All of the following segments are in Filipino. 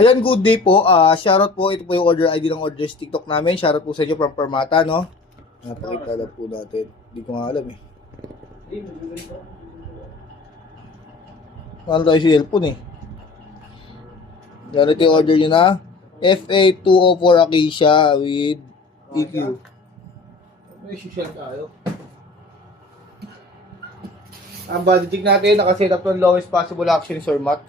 Ayan, good day po. Shoutout po. Ito po yung order ID ng Orders TikTok namin. Shoutout po sa inyo from Permata, no? Napakita lang po natin. Hindi ko nga alam eh. Ano tayo si cellphone eh. Ganito yung order nyo na. FA204 Acacia with EQ. May share tayo. Ang body check natin, nakaset up ng lowest possible action is or mat.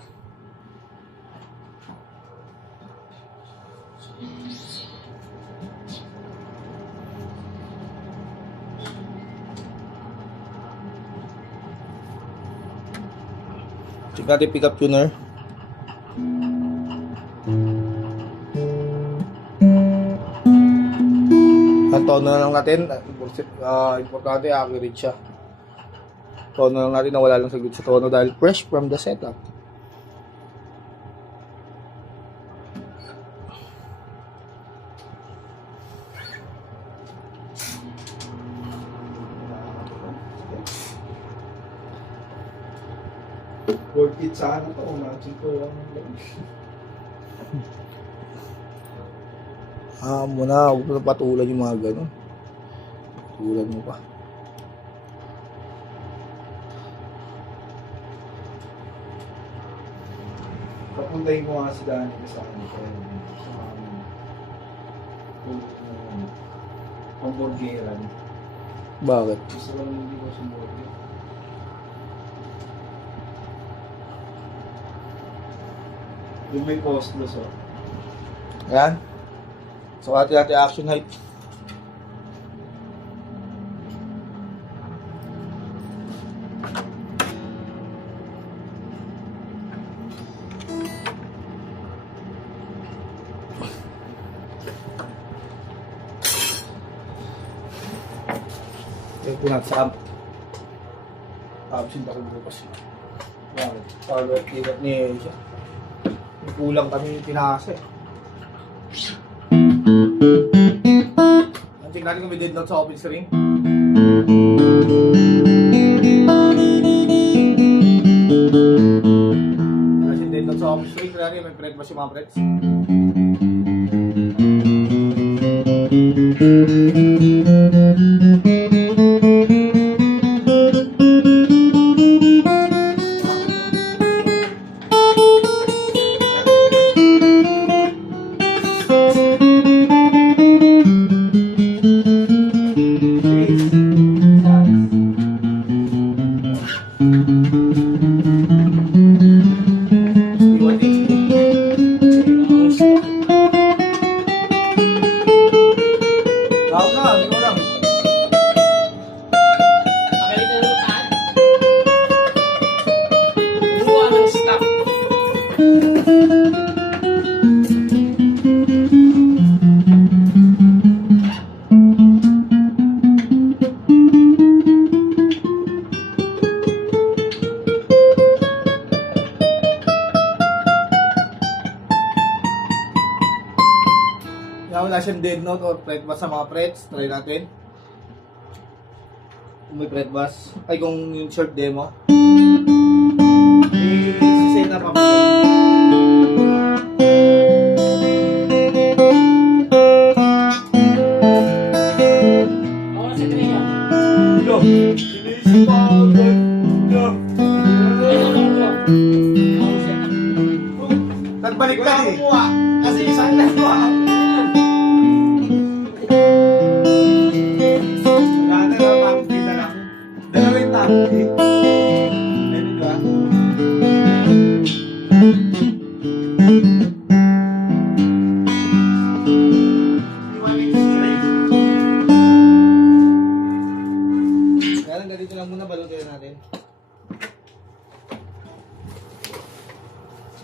Check natin pick up tuner. Ang tono na lang natin, importante accurate siya. Tono lang natin na wala lang sagot sa tono dahil fresh from the setup. Worth it sana to, imagine ko lang. Muna, huwag mo na patulan yung mga gano'n. Patulan mo pa. Papuntahin ko nga si Danny sa akin. Sa pamburgeran. Bakit? Gusto lang hindi ko sumburger. Yung may costless oh. Ayan. So, natin action height. Ito po natin sa amp. Absent ako bukas. Bakit? Para ikat ni siya. Kulang kami tinasa eh. Check natin kung may dead note sa open string. Kasi dead note sa open string, kaya may fret ba si mga frets? Wala siyang dead note or fret bass sa mga frets. Try natin. Kung may fret bass. Ay, kung yung short demo. Sisay na pa ba? Sa trio. Yo! Sinisip ako agad. Yo! Nagbalik ka eh. Kasi isang nagawa. Wala na lang, pangti na lang. Dalawin tangki. Ayun ba? Kaya lang, ganito lang muna, balutin natin.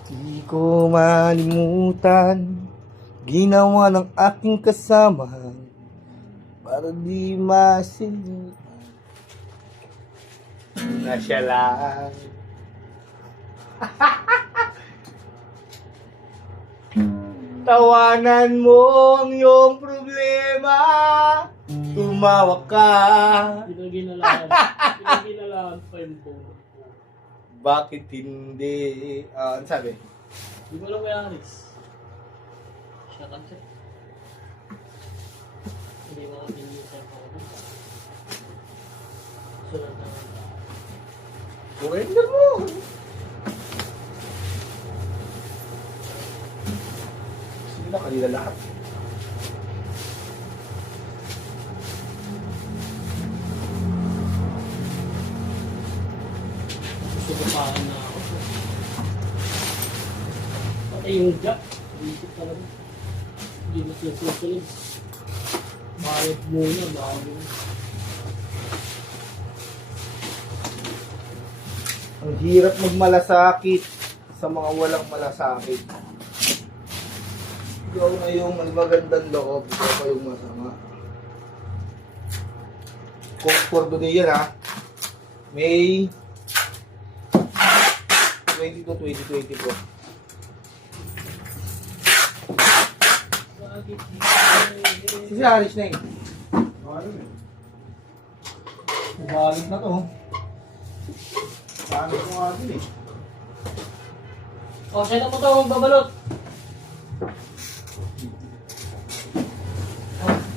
Di ko malimutan ginawa ng aking kasama para di masimutan na siya lang. Tawanan mo ang iyong problema, tumawa ka. Pinaginalaan pa yung phone. Bakit hindi? Ano sabi? Di ko alam kaya Aris. Nakansel. Hindi mo kasi yung cellphone ko. Sunod na lang. Surrender mo! Sige na, kanila lahat. Susupahan na ako. Pati yung jack. Isip talaga. Hindi na siya susunod. Bayad muna bago. Ang hirap magmalasakit sa mga walang malasakit. Ikaw na yung may magandang loob, ikaw pa yung masama. Kung for today yan ha, May 22, 2024. Si Aris na yun. Balik na to. Paano ko nga din eh. O, saan na mo ito magbabalot?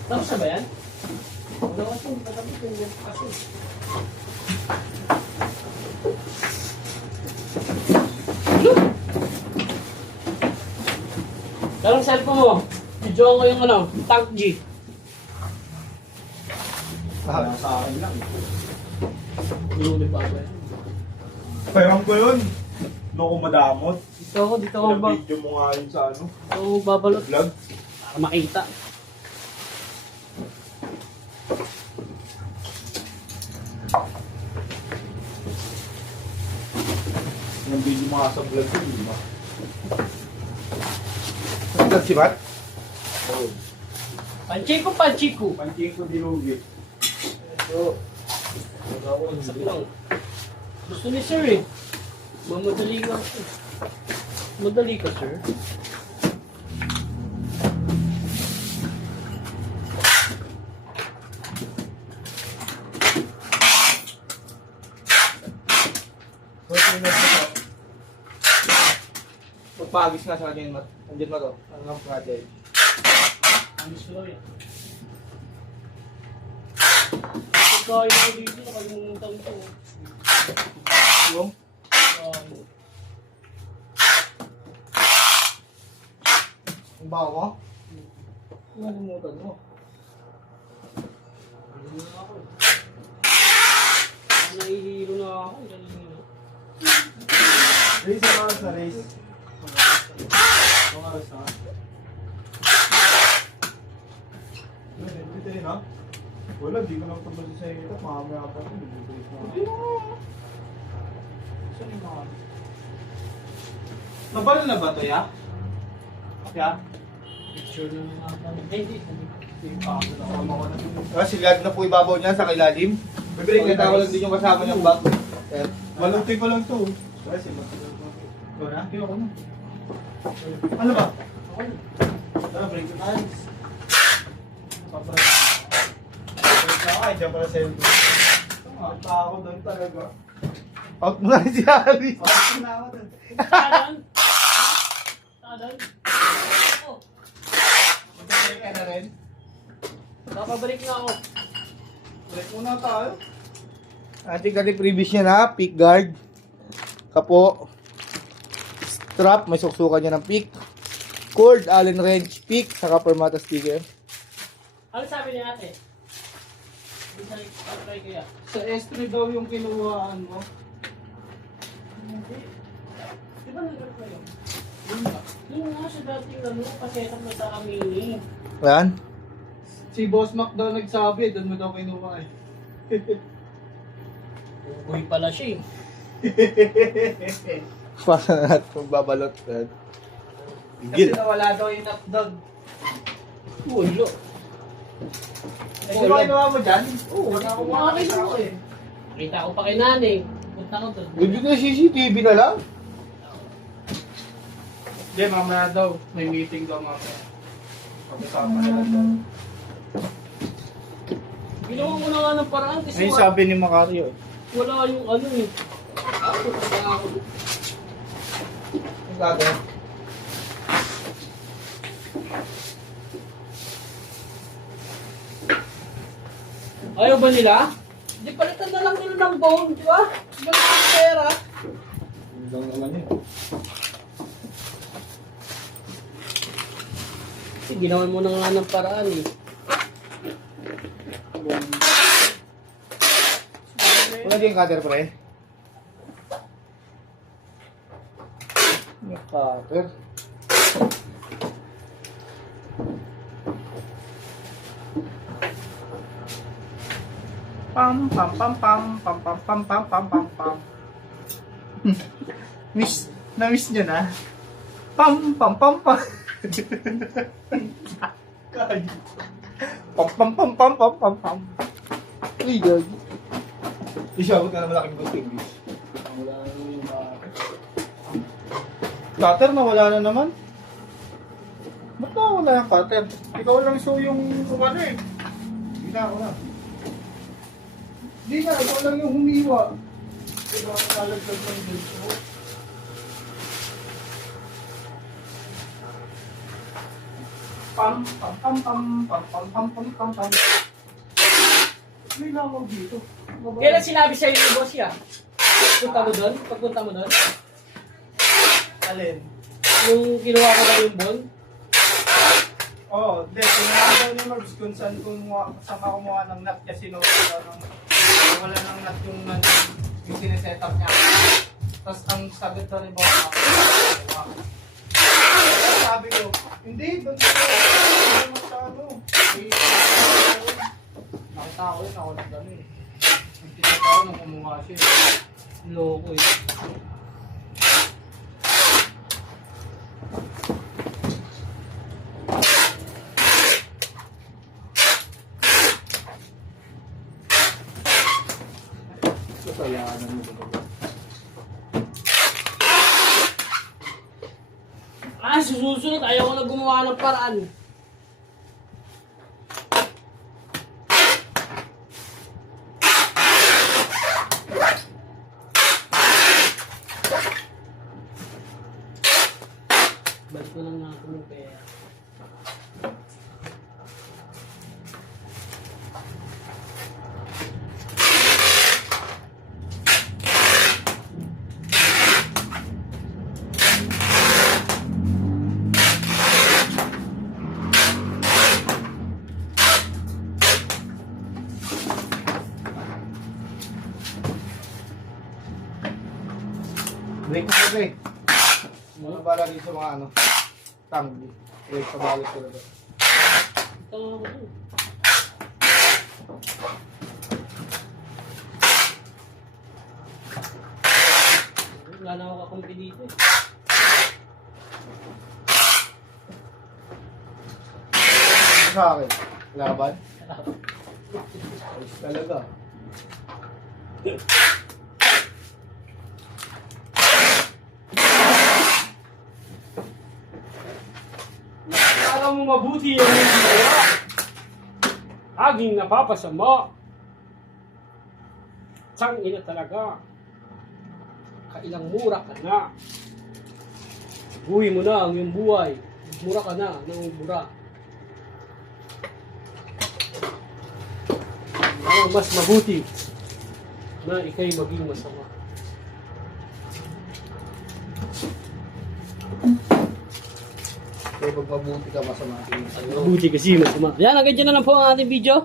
Tapos na ba yan? Wala ko itong patapos yung yan kasi. Darang cellphone mo. Video ko yung ano, Tank G. Parang sa akin lang. Inulit pa ba yan? Pairam ko yun. Doon ko madamot. Dito ako ba? Video mo nga yun sa ano. Dito ako babalot. Vlog. Para makita. Yung video mo nga sa vlog ko, di ba? Saan si Matt? Oo. Panchiko! Pantiin ko dilugi. So, Sabi lang. Gusto ni sir eh. Mamadali ka. Madali ka sir. magpagis nga sa kanya yun, Matt. Andiyan mo to. Ano nga project? Ang gusto lang yan. Pagkain ako dito, nakalimutan ko. Yung? Ang baho mo? Nalimutan mo. Ano na ako eh. Nahihilo na ako. Race ang oras na race. Ang oras na. Dito yun ha? Wala, di ko lang tabas sa iyo. Mamaya pa ito. Hindi mo. Saan yung mga? Nabalo na ba ito ya? Ya? Picture na nga. Hindi. Silag na po ibabaw niya sa kilalim. Bibili Kita ko lang din yung kasama niyang bag. Maluti ko lang ito. Kasi ito na? Ayoko na. Ano ba? Tara, break the times. Break na ako, dyan pala sa'yo. Punta ako doon talaga. Out mo na si Aris. Punta na ako doon. Tadan? Tadan? Oh. Mag-break ka na rin. Papabalik na ako. Break muna tayo. Ating kati previous niya na, pick guard. Kapo. Strap, may suksukan niya ng pick. Cord, Allen wrench, pick, saka permata sticker. Ano sabi ni ate? Hindi sa pag-try kaya? Sa S3 daw yung kinuhaan mo. Hindi. Di ba nag-try ko yun? Yun nga siya dating ano, pasetap na sa amini. Ayan. Si Boss Mac daw nagsabi, doon mo daw kinuha eh. Uy pala siya eh. Para natin magbabalot. Kasi Gil. nawala daw yung hotdog. Ulo. Kasi ba kinuha mo dyan? Oo, wala akong makakita ko eh. Kita ko pa kay nanay. Punta ko doon. Hindi na CCTV na lang. Hindi, mamaya daw. May meeting daw mamaya. Pag-usapan nila daw. Ginawa ko na nga ng paraan kasi Ayun sabi ni Macario. wala yung ano eh. Ako, punta ako. Ang gagawin. Ayaw ba nila? Di palitan na lang nila ng bone, di ba? Balik ang pera. Yun lang naman yun. Kasi ginawan mo na nga ng paraan eh. Wala din yung cutter, pre. Yung cutter. Pam pam pam pam pam pam pam pam pam pam pam. Na-miss nyo na? Pam pam pam pam. Pam pam pam pam pam pam pam. Uy, gagi. Isabot ka na malaking gusto English. Wala na yung bakit. Cutter na wala na naman. Ba't na wala yung cutter? Ikaw lang show yung ano eh. Hindi na ako na. Hindi na, ikaw lang yung humiwa. Diba, kalagdag ng dito. Pam pam pam pam pam pam pam pam pam pam. May lawag dito. Kailan sinabi sa'yo ni boss ya? Punta mo doon? Pagpunta mo doon? Alin? Yung kinuha ko na yung bone? Oo, hindi. Kinahan daw ni Marbs kung saan kumuha ng nut kasi wala ng nut yung sineset up niya. Tapos ang sabi daw ni Boss, sabi ko, hindi, doon sa ano. Nakita ko yun, ako lang gano'n eh. Nagtitik ako nung kumuha siya eh. Loko eh. Kasayanan mo ba? Susunod. Ayaw ko na gumawa ng paraan. Balik ko lang natin yung pera. Break mo pre. Ano ba lagi sa mga ano? Tangli. Break sa balik ko na ba? Ito nga ako dun. Wala na ako kakumpi dito eh. Ano sa akin? Laban? Ayos talaga. Alam mo mabuti yung ginawa. Aging napapasama. Tsang ina talaga. Kailang mura ka na. Buhay mo na ang iyong buhay. Mura ka na ng mura. Ang mas mabuti na ikay maging masama. Kaya pag mabuti ka masama. Mabuti kasi masama. Yan, hanggang dyan na lang po ang ating video.